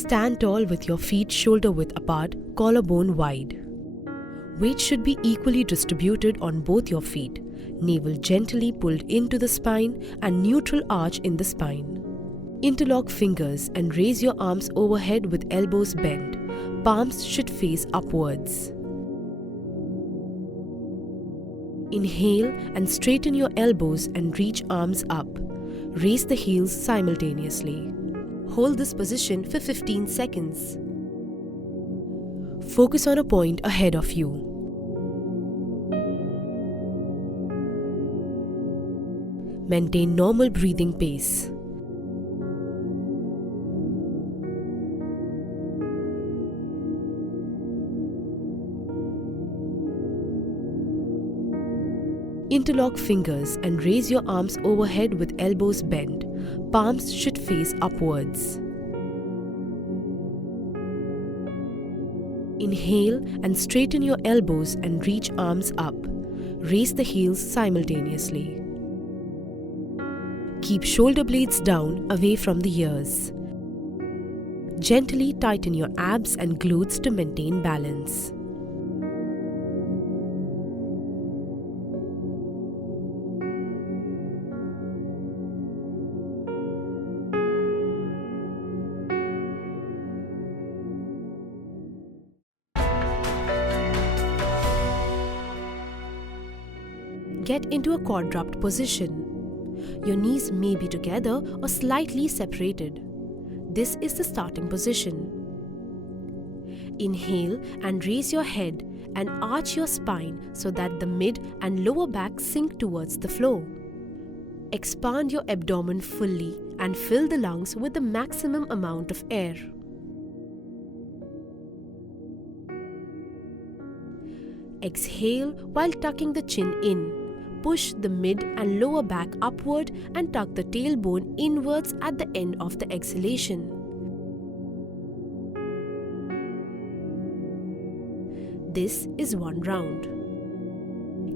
Stand tall with your feet shoulder width apart, collarbone wide. Weight should be equally distributed on both your feet. Navel gently pulled into the spine and neutral arch in the spine. Interlock fingers and raise your arms overhead with elbows bent. Palms should face upwards. Inhale and straighten your elbows and reach arms up. Raise the heels simultaneously. Hold this position for 15 seconds. Focus on a point ahead of you. Maintain normal breathing pace. Interlock fingers and raise your arms overhead with elbows bent. Palms should face upwards. Inhale and straighten your elbows and reach arms up. Raise the heels simultaneously. Keep shoulder blades down away from the ears. Gently tighten your abs and glutes to maintain balance. Get into a quadruped position. Your knees may be together or slightly separated. This is the starting position. Inhale and raise your head and arch your spine so that the mid and lower back sink towards the floor. Expand your abdomen fully and fill the lungs with the maximum amount of air. Exhale while tucking the chin in. Push the mid and lower back upward and tuck the tailbone inwards at the end of the exhalation. This is one round.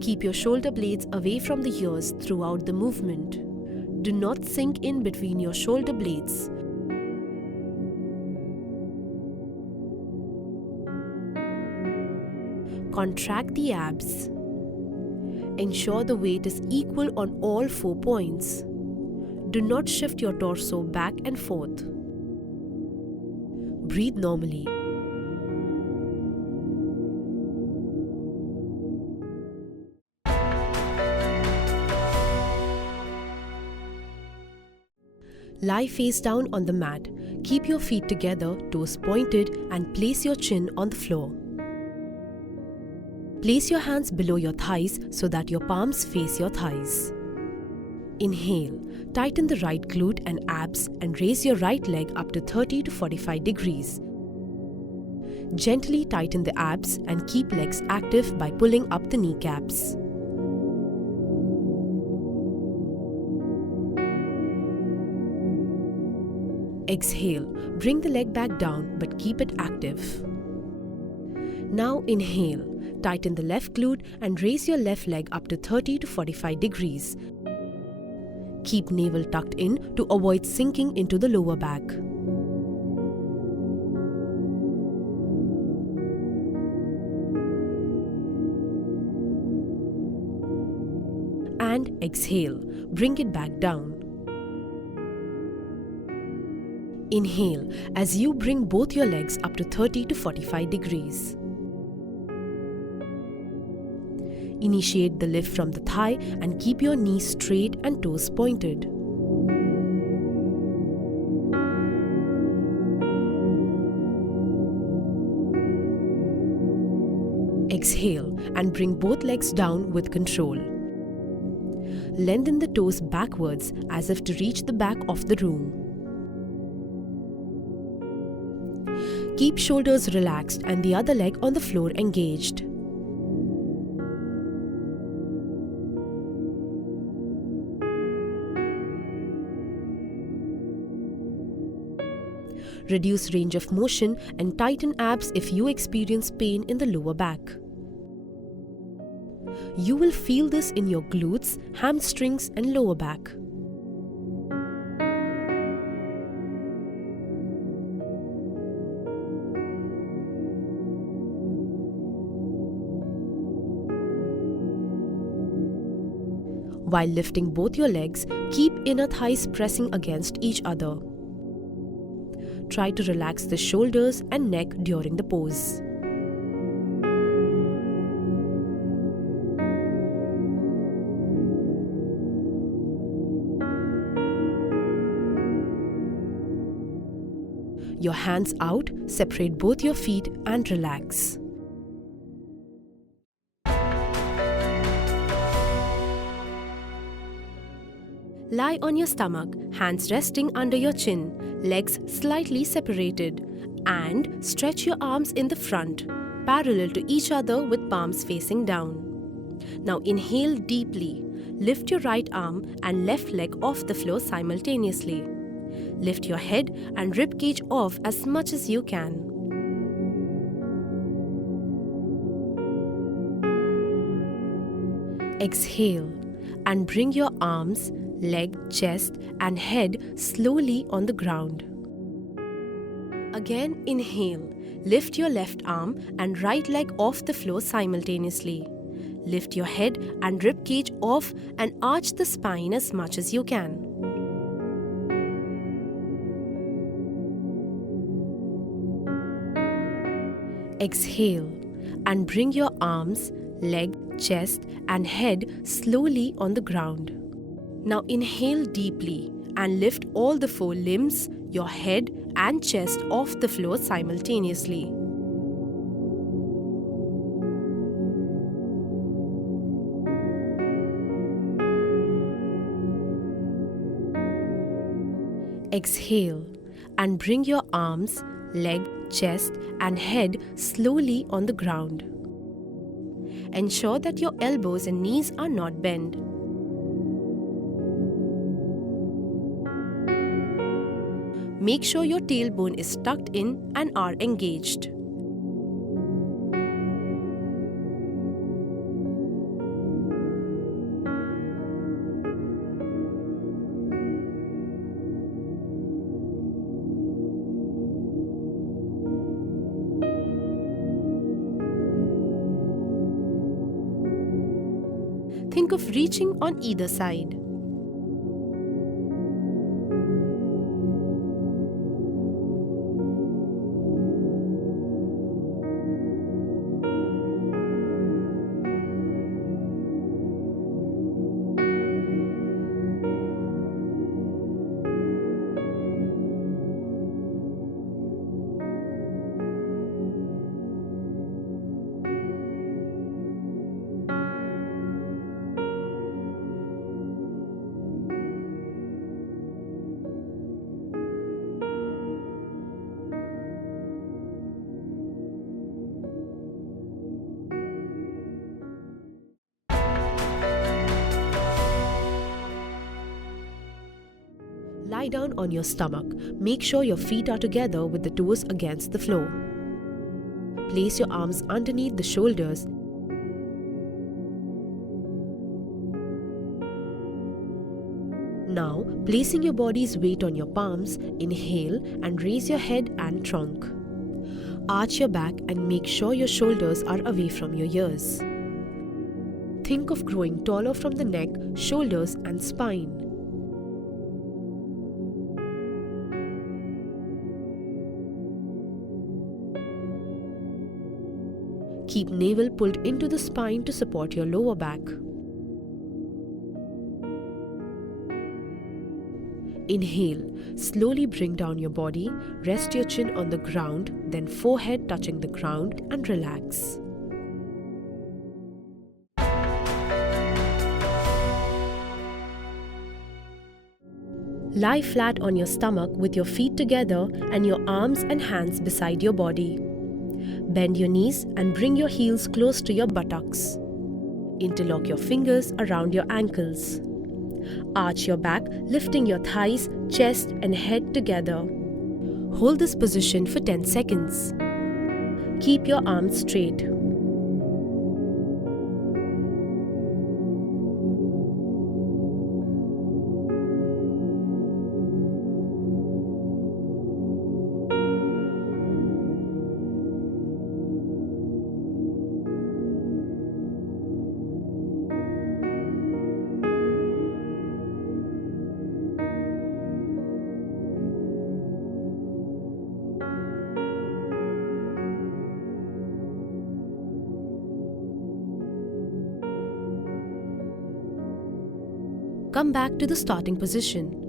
Keep your shoulder blades away from the ears throughout the movement. Do not sink in between your shoulder blades. Contract the abs. Ensure the weight is equal on all 4 points. Do not shift your torso back and forth. Breathe normally. Lie face down on the mat. Keep your feet together, toes pointed, and place your chin on the floor. Place your hands below your thighs so that your palms face your thighs. Inhale, tighten the right glute and abs and raise your right leg up to 30 to 45 degrees. Gently tighten the abs and keep legs active by pulling up the kneecaps. Exhale, bring the leg back down but keep it active. Now inhale. Tighten the left glute and raise your left leg up to 30 to 45 degrees. Keep navel tucked in to avoid sinking into the lower back. And exhale, bring it back down. Inhale as you bring both your legs up to 30 to 45 degrees. Initiate the lift from the thigh and keep your knees straight and toes pointed. Exhale and bring both legs down with control. Lengthen the toes backwards as if to reach the back of the room. Keep shoulders relaxed and the other leg on the floor engaged. Reduce range of motion and tighten abs if you experience pain in the lower back. You will feel this in your glutes, hamstrings and lower back. While lifting both your legs, keep inner thighs pressing against each other. Try to relax the shoulders and neck during the pose. Your hands out, separate both your feet and relax. Lie on your stomach, hands resting under your chin, legs slightly separated, and stretch your arms in the front, parallel to each other with palms facing down. Now inhale deeply. Lift your right arm and left leg off the floor simultaneously. Lift your head and rib cage off as much as you can. Exhale and bring your arms, leg, chest and head slowly on the ground. Again inhale. Lift your left arm and right leg off the floor simultaneously. Lift your head and rib cage off and arch the spine as much as you can. Exhale and bring your arms, leg, chest and head slowly on the ground. Now inhale deeply and lift all the four limbs, your head and chest off the floor simultaneously. Exhale and bring your arms, leg, chest and head slowly on the ground. Ensure that your elbows and knees are not bent. Make sure your tailbone is tucked in and are engaged. Think of reaching on either side. Lie down on your stomach. Make sure your feet are together with the toes against the floor. Place your arms underneath the shoulders. Now, placing your body's weight on your palms, inhale and raise your head and trunk. Arch your back and make sure your shoulders are away from your ears. Think of growing taller from the neck, shoulders and spine. Keep navel pulled into the spine to support your lower back. Inhale, slowly bring down your body, rest your chin on the ground, then forehead touching the ground and relax. Lie flat on your stomach with your feet together and your arms and hands beside your body. Bend your knees and bring your heels close to your buttocks. Interlock your fingers around your ankles. Arch your back, lifting your thighs, chest and head together. Hold this position for 10 seconds. Keep your arms straight. Come back to the starting position.